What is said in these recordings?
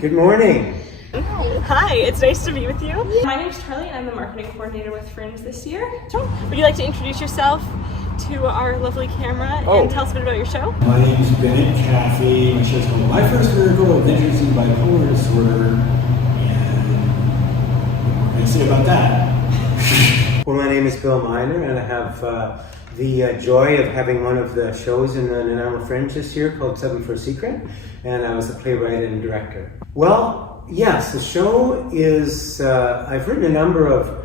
Good morning. Hi, it's nice to be with you. My name's Charlie and I'm the marketing coordinator with Fringe this year. Would you like to introduce yourself to our lovely camera and tell us a bit about your show? My name's Bennet Caffee. My show's called My First Miracle Adventures in Bipolar Disorder. And what can I say about that? Well, my name is Bill Miner and I have the joy of having one of the shows in the Nanaimo Fringe this year called 7 for a Secret, and I was the playwright and director. Well, yes, the show is, I've written a number of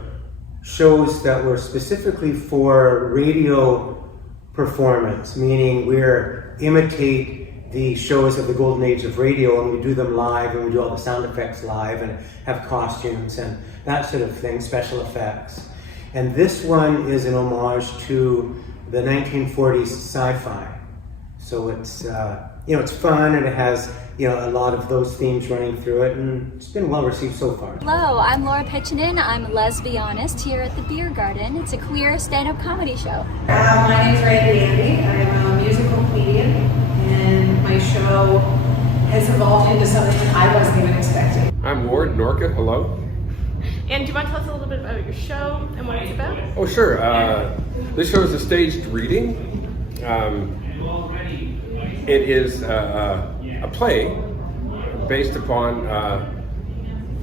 shows that were specifically for radio performance, meaning we're imitate the shows of the golden age of radio and we do them live and we do all the sound effects live and have costumes and that sort of thing, special effects. And this one is an homage to the 1940s sci-fi. So it's, it's fun and it has, a lot of those themes running through it, and it's been well received so far. Hello, I'm Laura Piccinin. I'm a lesbianist here at the Beer Garden. It's a queer stand-up comedy show. My name is Randii Andii. I'm a musical comedian, and my show has evolved into something that I wasn't even expecting. I'm Ward Norcutt. Hello. And do you want to tell us a little bit about your show and what it's about? Oh, sure. This show is a staged reading. It is a play based upon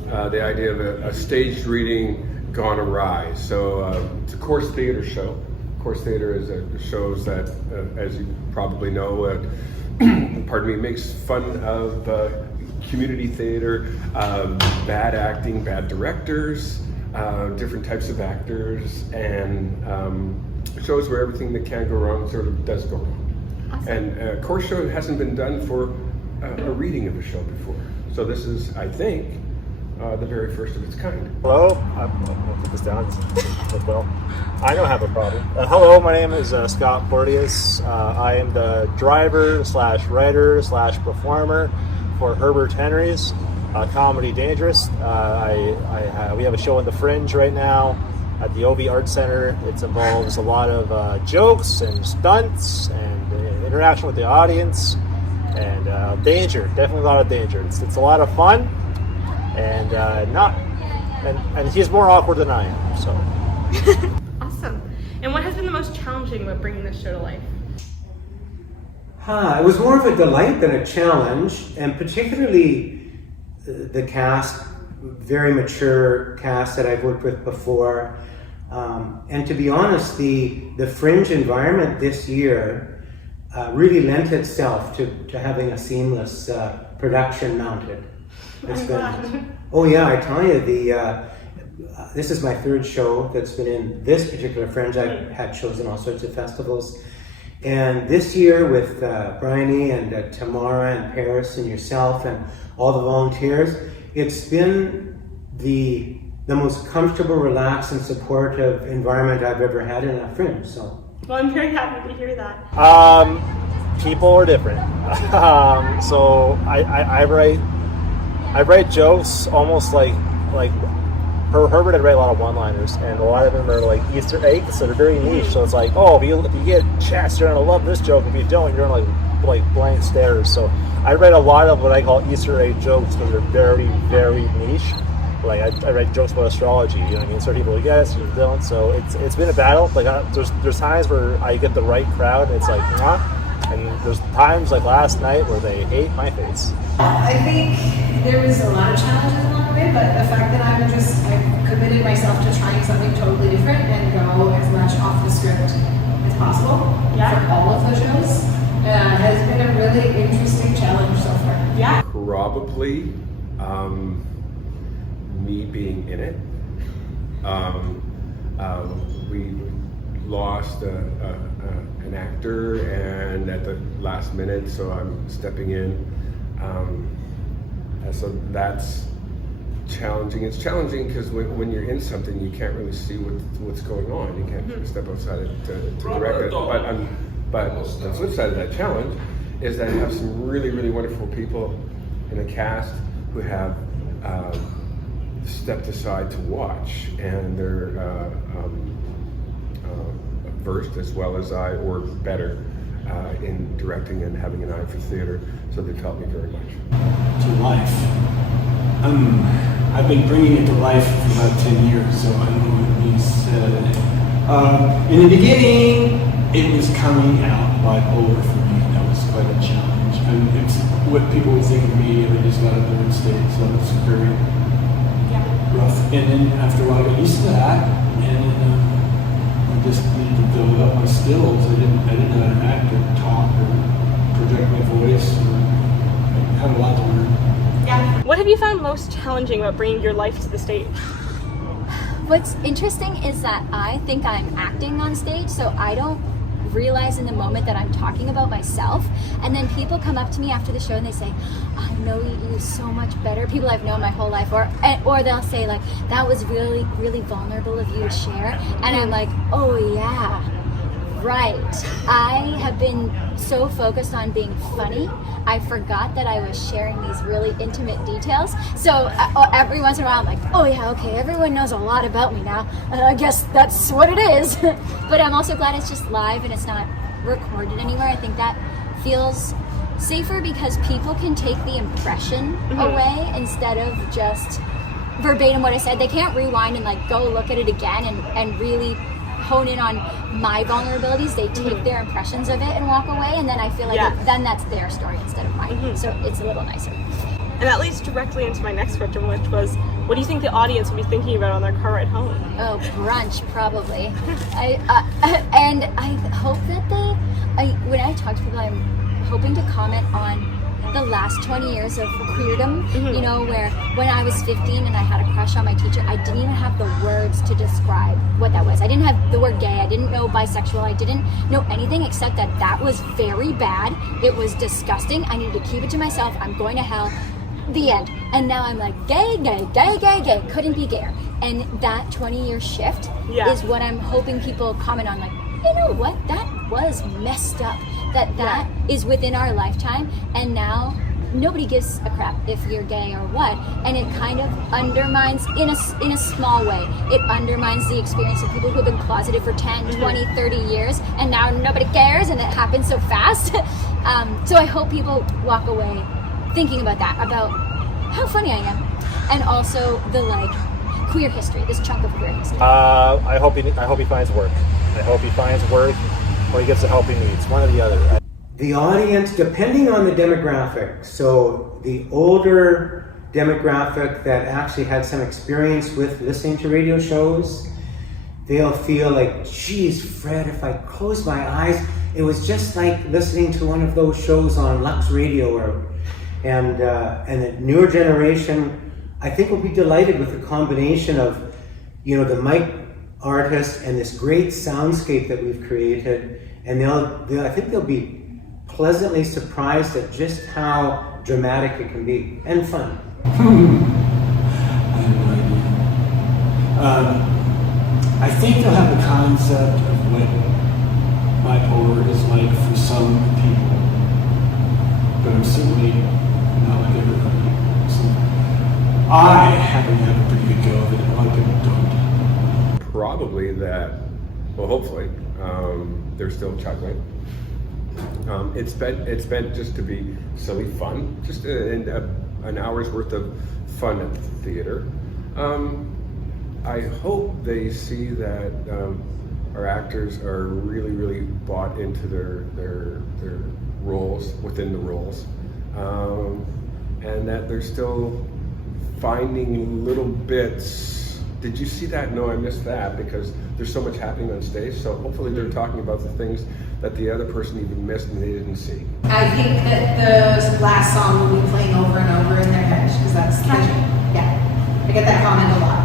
the idea of a staged reading gone awry. So it's a course theater show. Course theater is shows that, as you probably know, makes fun of community theater, bad acting, bad directors, different types of actors, and shows where everything that can go wrong sort of does go wrong. Awesome. And a course show hasn't been done for a reading of a show before. So this is, I think, the very first of its kind. Hello, I'll put this down. Well, I don't have a problem. Hello, my name is Scott Porteus. I am the driver / writer / performer for Herbert Henry's Comedy Dangerous. We have a show in the Fringe right now at the OV Art Center. It involves a lot of jokes and stunts and interaction with the audience and danger. Definitely a lot of danger. It's a lot of fun and and he's more awkward than I am. So Awesome. And what has been the most challenging about bringing this show to life? It was more of a delight than a challenge, and particularly the cast, very mature cast that I've worked with before. And to be honest, the Fringe environment this year really lent itself to having a seamless production mounted. It's been, oh yeah, I tell you, this is my third show that's been in this particular Fringe. I've had shows in all sorts of festivals. And this year with Bryony and Tamara and Paris and yourself and all the volunteers, it's been the most comfortable, relaxed, and supportive environment I've ever had in a Fringe. So, well, I'm very happy to hear that. People are different. So I write jokes almost like Herbert had write a lot of one-liners, and a lot of them are like Easter eggs that are very niche. So it's like, if you get chats, you're gonna love this joke. If you don't, you're gonna like blank stares. So I write a lot of what I call Easter egg jokes because they're very, very niche. Like I write jokes about astrology, you know what I mean? Certain people yes, you don't. So it's been a battle. Like there's times where I get the right crowd, and it's like, and there's times like last night where they hate my face. I think there was a lot of challenges along the way, but the fact that I've committed myself to trying something totally different and go as much off the script as possible for all of the shows has been a really interesting challenge so far. Yeah. Probably me being in it. We lost an actor, and at the last minute, so I'm stepping in. So that's challenging. It's challenging because when you're in something, you can't really see what's going on. You can't step outside it to direct it. But the flip side of that challenge is that I have some really, really wonderful people in the cast who have stepped aside to watch, and they're versed as well as I, or better, in directing and having an eye for theater. So they've helped me very much. To life. I've been bringing it to life for about 10 years, so I don't know what you said. In the beginning, it was coming out bipolar for me. That was quite a challenge. And it's what people would think of me if I just got up there and stayed, so it's very rough. And then after a while, I got used to that, and I just needed to build up my skills. I didn't know how to act or talk or project my voice. I had a lot to learn. Yeah. What have you found most challenging about bringing your life to the stage? What's interesting is that I think I'm acting on stage, so I don't realize in the moment that I'm talking about myself. And then people come up to me after the show and they say, I know you so much better. People I've known my whole life, or they'll say like, that was really, really vulnerable of you to share. And I'm like, oh yeah, right. I have been so focused on being funny, I forgot that I was sharing these really intimate details. So every once in a while I'm like, oh yeah, okay, everyone knows a lot about me now. I guess that's what it is. But I'm also glad it's just live and it's not recorded anywhere. I think that feels safer because people can take the impression away instead of just verbatim what I said. They can't rewind and like go look at it again and really hone in on my vulnerabilities. They take their impressions of it and walk away, and then I feel like then that's their story instead of mine. So it's a little nicer. And that leads directly into my next question, which was, what do you think the audience will be thinking about on their car ride home? Oh, brunch, probably. And I hope that when I talk to people, I'm hoping to comment on the last 20 years of queerdom, you know, where when I was 15 and I had a crush on my teacher, I didn't even have the words to describe what that was. I didn't have the word gay, I didn't know bisexual, I didn't know anything except that that was very bad, it was disgusting, I needed to keep it to myself, I'm going to hell, the end. And now I'm like, gay, couldn't be gayer. And that 20-year shift is what I'm hoping people comment on, like, you know what, that was messed up. That is within our lifetime, and now nobody gives a crap if you're gay or what, and it kind of undermines, in a small way, it undermines the experience of people who have been closeted for 10, 20, 30 years, and now nobody cares, and it happens so fast. So I hope people walk away thinking about that, about how funny I am, and also the like queer history, this chunk of queer history. I hope he finds work. I hope he finds work, or he gets the help he needs, one or the other. The audience, depending on the demographic, so the older demographic that actually had some experience with listening to radio shows, they'll feel like, geez, Fred, if I closed my eyes, it was just like listening to one of those shows on Lux Radio. And the newer generation, I think, will be delighted with the combination of, you know, the mic artist and this great soundscape that we've created, and I think they'll be pleasantly surprised at just how dramatic it can be and fun. I have no idea. I think they'll have a concept of what bipolar is like for some people, but I'm certainly not like everybody. So I happen to have a pretty good go of it. A lot of people don't. Probably that, well, hopefully, they're still chuckling. It's meant just to be silly fun, just an hour's worth of fun at the theater. I hope they see that our actors are really, really bought into their roles, within the roles, and that they're still finding little bits. Did you see that? No, I missed that, because there's so much happening on stage. So hopefully they're talking about the things that the other person even missed and they didn't see. I think that the last song will be playing over and over in their head, because that's catchy. Yeah, I get that comment a lot.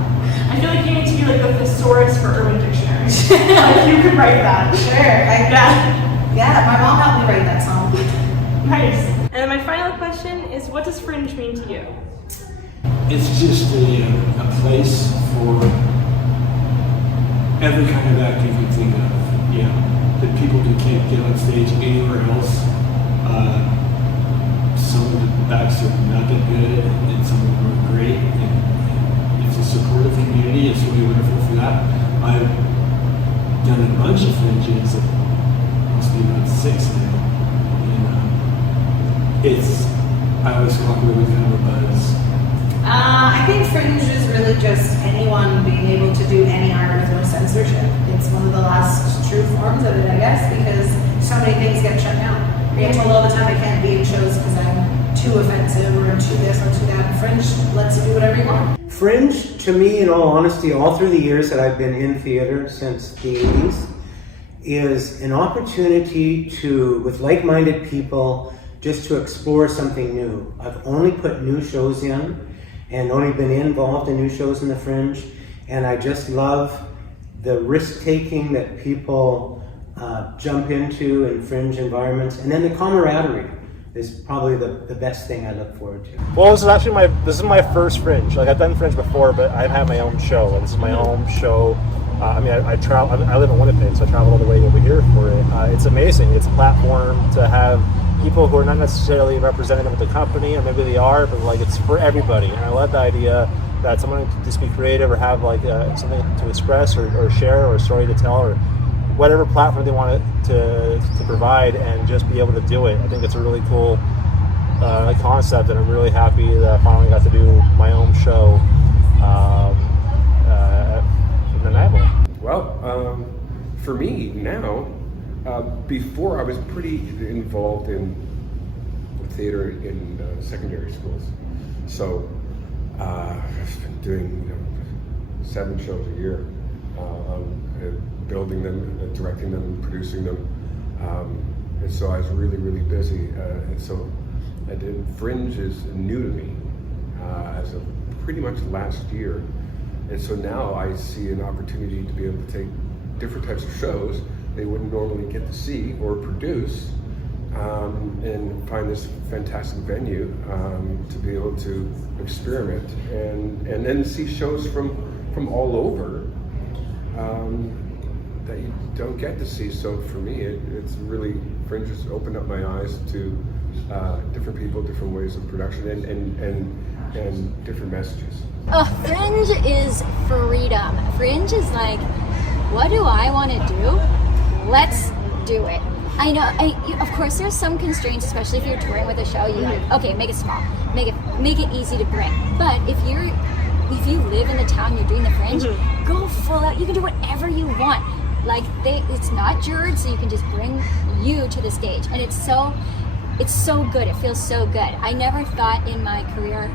I feel like you need to be like the thesaurus for Urban Dictionary. Like you could write that. Sure. Yeah, my mom helped me write that song. Nice. And then my final question is, what does Fringe mean to you? it's just a place for every kind of act you can think of. That people who can't get on stage anywhere else. Some of the acts are not that good, and some of them are great. And it's a supportive community. It's really wonderful for that. I've done a bunch of fringes. Must be about 6 now. And I always walk away with kind of a buzz. I think Fringe is really just anyone being able to do any art with no censorship. It's one of the last true forms of it, I guess, because so many things get shut down. I get told all the time I can't be in shows because I'm too offensive or too this or too that. Fringe lets you do whatever you want. Fringe, to me, in all honesty, all through the years that I've been in theater since the 80s, is an opportunity to, with like-minded people, just to explore something new. I've only put new shows in and only been involved in new shows in the Fringe, and I just love the risk-taking that people jump into in Fringe environments, and then the camaraderie is probably the best thing I look forward to. Well, this is actually my first Fringe. Like, I've done Fringe before, but I've had my own show. Like, this is my own show. I travel. I live in Winnipeg, so I travel all the way over here for it. It's amazing. It's a platform to have people who are not necessarily representative of the company, or maybe they are, but like, it's for everybody. And I love the idea that someone can just be creative or have like something to express or share or a story to tell or whatever platform they want to provide, and just be able to do it. I think it's a really cool concept, and I'm really happy that I finally got to do my own show in Nanaimo. Well, for me now, before I was pretty involved in theater in secondary schools. So I've been doing 7 shows a year, building them, directing them, producing them. And so I was really, really busy. And so Fringe is new to me as of pretty much last year. And so now I see an opportunity to be able to take different types of shows they wouldn't normally get to see or produce, and find this fantastic venue to be able to experiment and then see shows from all over that you don't get to see. So for me, it's really, Fringe has opened up my eyes to different people, different ways of production, and different messages. Fringe is freedom. Fringe is like, what do I want to do? Let's do it. I know, of course there's some constraints, especially if you're touring with a show. You like, okay, make it small, make it easy to bring. But if you live in the town, you're doing the Fringe, go full out. You can do whatever you want. Like, it's not jured, so you can just bring you to the stage, and it's so good. It feels so good. I never thought in my career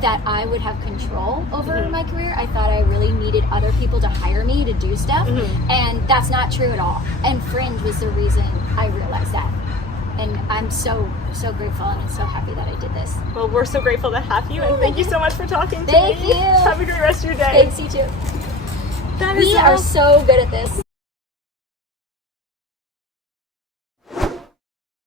that I would have control over my career. I thought I really needed other people to hire me to do stuff, and that's not true at all. And Fringe was the reason I realized that. And I'm so grateful, and I'm so happy that I did this. Well, we're so grateful to have you, and thank you so much for talking to me. Thank you. Have a great rest of your day. Thanks, you too. We are so good at this.